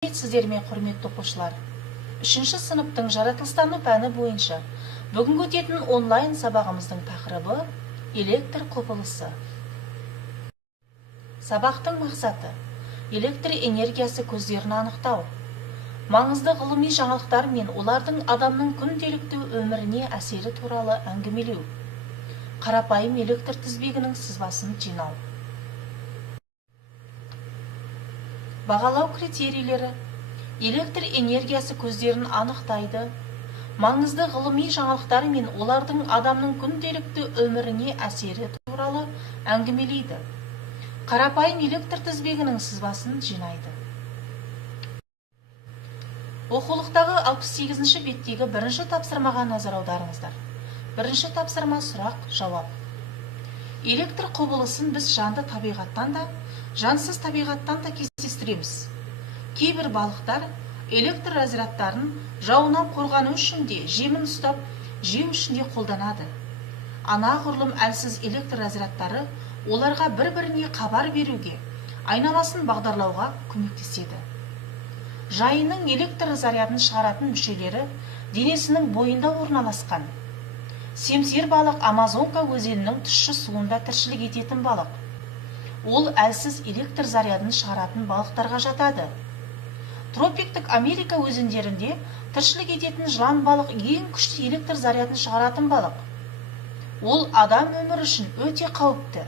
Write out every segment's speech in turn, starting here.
Сіздермен құрметті оқушылар. 3-ші сыныптың жаратылыстану пәні бойынша бүгінгі өтетін онлайн сабағымыздың тақырыбы электр құбылысы. Сабақтың мақсаты электр энергиясы көздерін анықтау, маңызды ғылыми жаңалықтар мен олардың адамның күнделікті өміріне әсері туралы әңгімелеу, қарапайым электр тізбегінің сызбасын жинау. Бағалау критерийлері электр энергиясы көздерін анықтайды, маңызды ғылыми жаңалықтар мен олардың адамның күнделікті өміріне әсері туралы әңгімелейді, қарапайым электр тізбегінің сызбасын жинайды. Оқулықтағы 68-ші беттегі бірінші тапсырмаға назар аударыңыздар. Бірінші тапсырма сұрақ жауап. Электр құбылысын біз жанды табиғаттан да, жансыз табиғаттан да кездестіреміз. Кейбір балықтар электр разрядтарын жауыннан қорғану үшін де, жемін ұстап, жеу үшін де қолданады. Анағұрлым әлсіз электр разрядтары оларға бір-біріне хабар беруге, айналасын бағдарлауға көмектеседі. Жайының электр зарядын шығаратын мүшелері денесінің бойында орналасқан. Семсер балық Амазонка өзенінің тұщы суында тіршілік ететін балық. Ол әлсіз электр зарядын шығаратын балықтарға жатады. Тропиктік Америка өзендерінде тіршілік ететін жылан балық ең күшті электр зарядын шығаратын балық. Ол адам өмірі үшін өте қауіпті.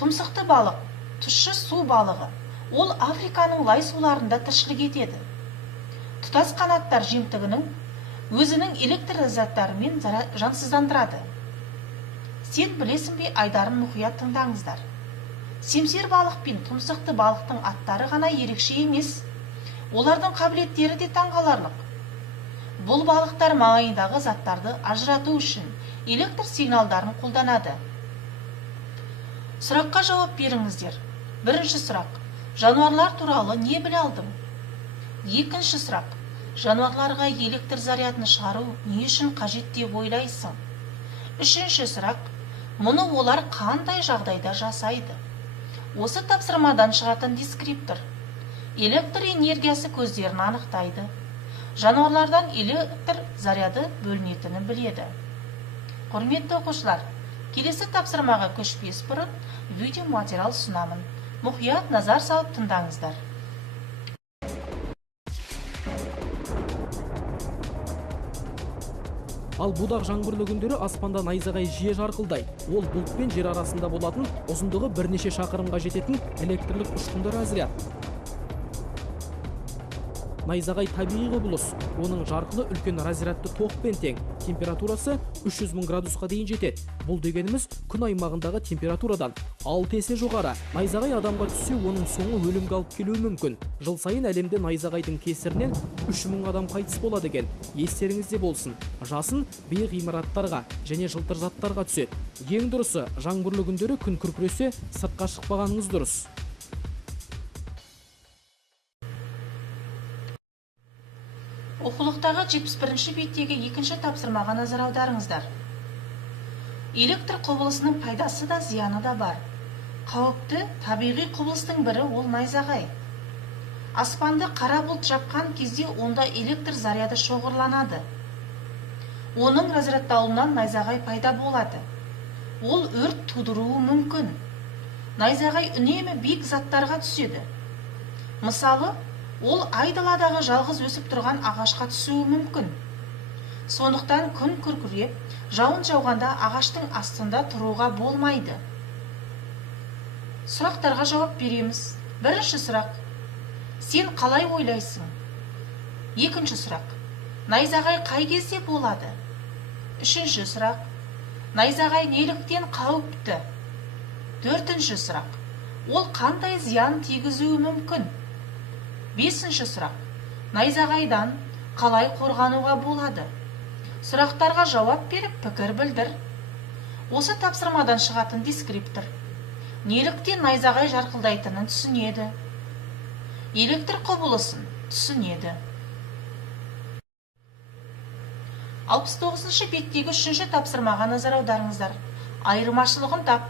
Тұмсықты балық, тұщы су балығы. Ол Африканың лай суларында тіршілік етеді. Тұтас қанаттар жемтігінің өзінің электр разрядтарымен жансыздандырады. Сен білесің бе, айдарын мұқият тыңдаңыздар. Семсер балық пен тұмсықты балықтың аттары ғана ерекше емес, олардың қабілеттері де таңғаларлық. Бұл балықтар маңайындағы заттарды ажырату үшін электр сигналдарын қолданады. Сұраққа жауап беріңіздер. Бірінші сұрақ: жануарлар туралы не біле алдым? Екінші сұрақ: жануарларға электр зарядын шығару не үшін қажет деп ойлайсың? Үшінші сұрақ: мұны олар қандай жағдайда жасайды? Осы тапсырмадан шығатын дескриптор. Электр энергиясы көздерін анықтайды. Жануарлардан электр заряды бөлінетінін біледі. Құрметті оқушылар, келесі тапсырмаға көшпес бұрын видео материал ұсынамын. Мұқият назар салып тыңдаңыздар. Ал будақ жаңбырлы күндері аспанда найзағай жиі жарқылдайды. Ол бұлт пен жер арасында болатын, ұзындығы бірнеше шақырымға жететін электрлік ұшқынды разряд. Найзағай табиғи құбылыс. Оның жарқылы үлкен разрядты тоқпен тең. Температурасы 300 000 градусқа дейін жетеді. Бұл дегеніміз күн аймағындағы температурадан 6 есе жоғары. Найзағай адамға түссе, оның соңы өлімге алып келуі мүмкін. Жыл сайын әлемде найзағайдың кесірінен 3000 адам қайтыс болады екен. Естеріңізде болсын. Жасын биік ғимараттарға және жылтыр заттарға түседі. Ең дұрысы, жаңбырлы күндері күн күркіресе, сыртқа шықпағаныңыз дұрыс. Оқулықтағы 71-ші беттегі екінші тапсырмаға назар аударыңыздар. Электр құбылысының пайдасы да, зияны да бар. Қауіпті табиғи құбылыстың бірі ол найзағай. Аспанды қара бұлт жапқан кезде онда электр заряды шоғырланады. Оның разрядталуынан найзағай пайда болады. Ол өрт тудыруы мүмкін. Найзағай үнемі биік заттарға түседі. Мысалы, ол айдаладағы жалғыз өсіп тұрған ағашқа түсуі мүмкін. Сондықтан күн күркіреп, жауын жауғанда ағаштың астында тұруға болмайды. Сұрақтарға жауап береміз. Бірінші сұрақ: сен қалай ойлайсың? Екінші сұрақ: найзағай қай кезде болады? Үшінші сұрақ: найзағай неліктен қауіпті? Төртінші сұрақ: ол қандай зиян тигізуі мүмкін? Бесінші сұрақ: найзағайдан қалай қорғануға болады? Сұрақтарға жауап беріп, пікір білдір. Осы тапсырмадан шығатын дескриптор. Неліктен найзағай жарқылдайтынын түсінеді. Электр құбылысын түсінеді. 69-ші беттегі 3-ші тапсырмаға назар аударыңыздар. Айырмашылығын тап.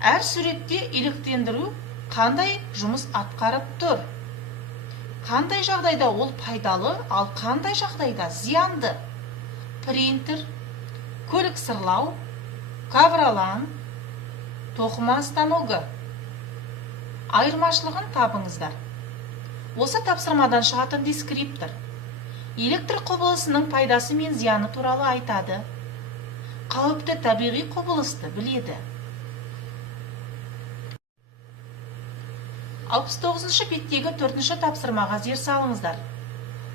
Әр суретте электрлендіру қандай жұмыс атқарып тұр? қандай жағдайда ол пайдалы, ал қандай жағдайда зиянды? Принтер, көлік сырлау, ковролан, тоқыма станогы. Айырмашылығын табыңыздар. Осы тапсырмадан шығатын дескриптор электр құбылысының пайдасы мен зияны туралы айтады. Қауіпті табиғи құбылысты біледі. 69-шы беттегі 4-ші тапсырмаға зер салыңыздар.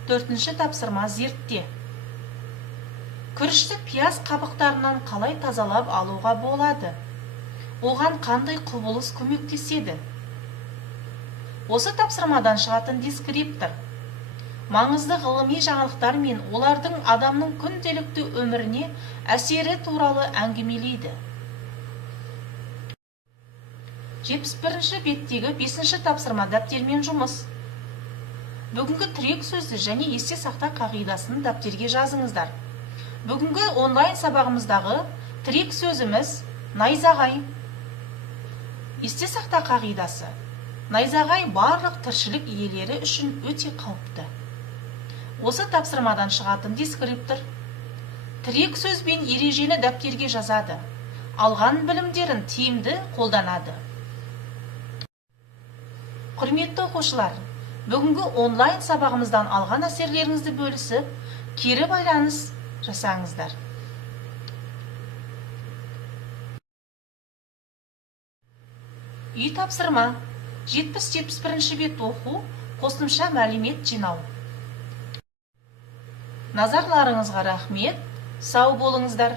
4-ші тапсырма зертте. Күрішті пияз қабықтарынан қалай тазалап алуға болады? Оған қандай құбылыс көмектеседі? Осы тапсырмадан шығатын дескриптор маңызды ғылыми жаңалықтар мен олардың адамның күнделікті өміріне әсері туралы әңгімелейді. 71-ші беттегі 5-ші тапсырма дәптермен жұмыс. Бүгінгі тірек сөзді және есте сақта қағидасын дәптерге жазыңыздар. Бүгінгі онлайн сабағымыздағы тірек сөзіміз найзағай. Есте сақта қағидасы. Найзағай барлық тіршілік иелері үшін өте қауіпті. Осы тапсырмадан шығатын дескриптор тірек сөз бен ережені дәптерге жазады. Алған білімдерін тиімді қолданады. Құрметті оқушылар, бүгінгі онлайн сабағымыздан алған әсерлеріңізді бөлісіп, кері байланыс жасаңыздар. Үй тапсырма 70-71 бет оқу, қосымша мәлімет жинау. Назарларыңызға рахмет, сау болыңыздар.